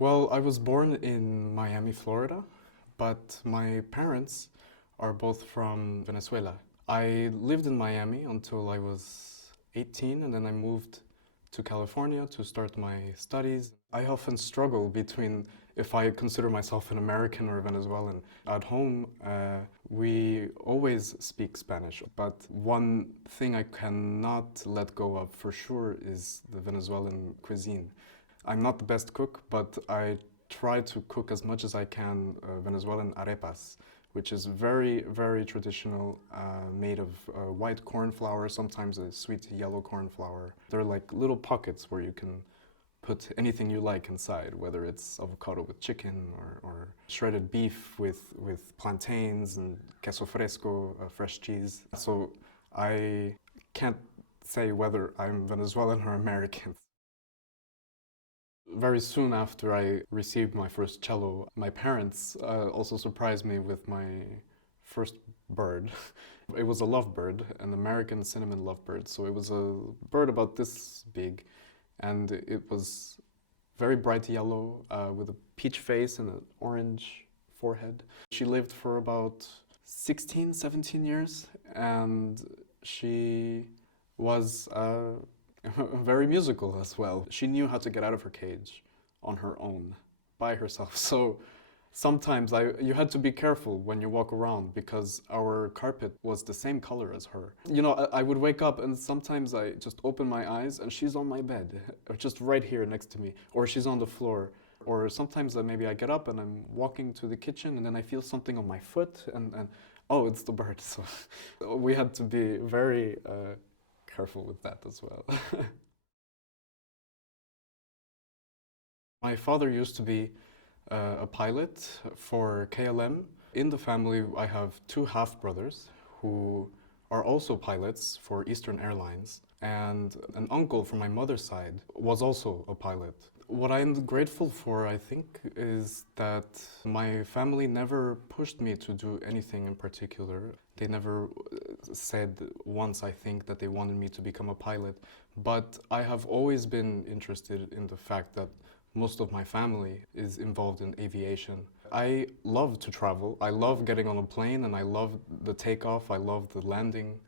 Well, I was born in Miami, Florida, but my parents are both from Venezuela. I lived in Miami until I was 18, and then I moved to California to start my studies. I often struggle between if I consider myself an American or a Venezuelan. At home, we always speak Spanish, but one thing I cannot let go of for sure is the Venezuelan cuisine. I'm not the best cook, but I try to cook as much as I can Venezuelan arepas, which is very, very traditional, made of white corn flour, sometimes a sweet yellow corn flour. They're like little pockets where you can put anything you like inside, whether it's avocado with chicken or shredded beef with plantains and queso fresco, fresh cheese. So I can't say whether I'm Venezuelan or American. Very soon after I received my first cello, my parents also surprised me with my first bird. It was a lovebird, an American cinnamon lovebird. So it was a bird about this big, and it was very bright yellow with a peach face and an orange forehead. She lived for about 16, 17 years, and she was very musical as well. She knew how to get out of her cage on her own, by herself. So sometimes you had to be careful when you walk around because our carpet was the same color as her. You know, I would wake up and sometimes I just open my eyes and she's on my bed, just right here next to me, or she's on the floor. Or sometimes maybe I get up and I'm walking to the kitchen and then I feel something on my foot and oh, it's the bird. So we had to be very careful with that as well. My father used to be a pilot for KLM. In the family, I have two half-brothers who are also pilots for Eastern Airlines, and an uncle from my mother's side was also a pilot. What I'm grateful for, I think, is that my family never pushed me to do anything in particular. They never said once, I think, that they wanted me to become a pilot. But I have always been interested in the fact that most of my family is involved in aviation. I love to travel. I love getting on a plane and I love the takeoff. I love the landing.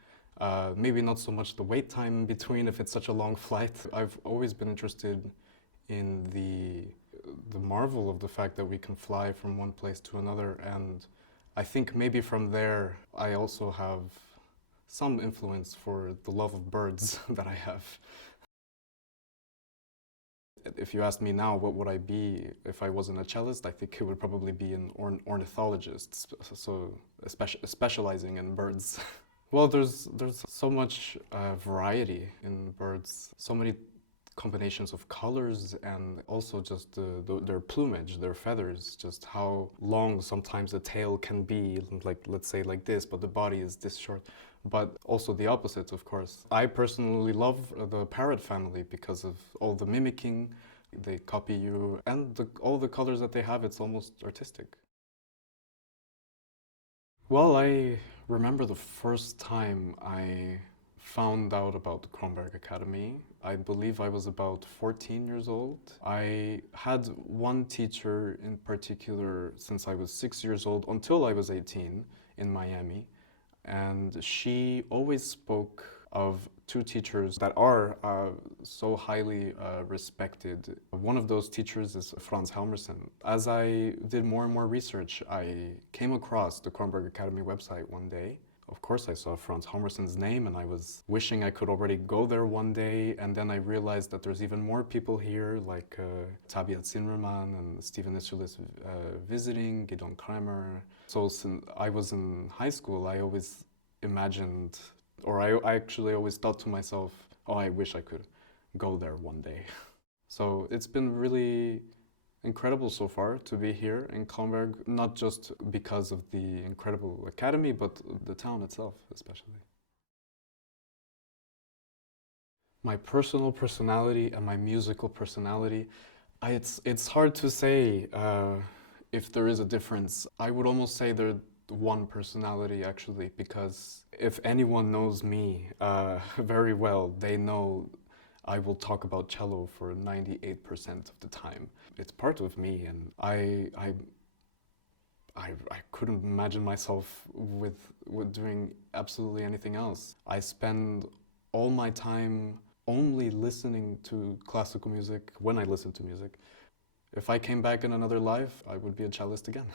Maybe not so much the wait time in between if it's such a long flight. I've always been interested in the marvel of the fact that we can fly from one place to another, and I think maybe from there I also have some influence for the love of birds that I have. If you asked me now what would I be if I wasn't a cellist, I think it would probably be an ornithologist, so specializing in birds. Well, there's so much variety in birds, so many combinations of colors, and also just their plumage, their feathers, just how long sometimes the tail can be, like let's say like this, but the body is this short. But also the opposite, of course. I personally love the parrot family because of all the mimicking. They copy you, and all the colors that they have, it's almost artistic. Well, I remember the first time I found out about the Kromberg Academy. I believe I was about 14 years old. I had one teacher in particular since I was 6 years old until I was 18 in Miami. And she always spoke of two teachers that are so highly respected. One of those teachers is Frans Helmerson. As I did more and more research, I came across the Kronberg Academy website one day. Of course, I saw Frans Helmerson's name and I was wishing I could already go there one day, and then I realized that there's even more people here, like Tabia Zimmerman and Steven Issulis visiting, Gidon Kramer. So since I was in high school, I always imagined, or I actually always thought to myself, oh, I wish I could go there one day. So it's been really incredible so far to be here in Kromberg, not just because of the incredible academy, but the town itself especially. My personal personality and my musical personality, it's hard to say if there is a difference. I would almost say they're one personality actually, because if anyone knows me very well, they know I will talk about cello for 98% of the time. It's part of me, and I couldn't imagine myself with doing absolutely anything else. I spend all my time only listening to classical music when I listen to music. If I came back in another life, I would be a cellist again.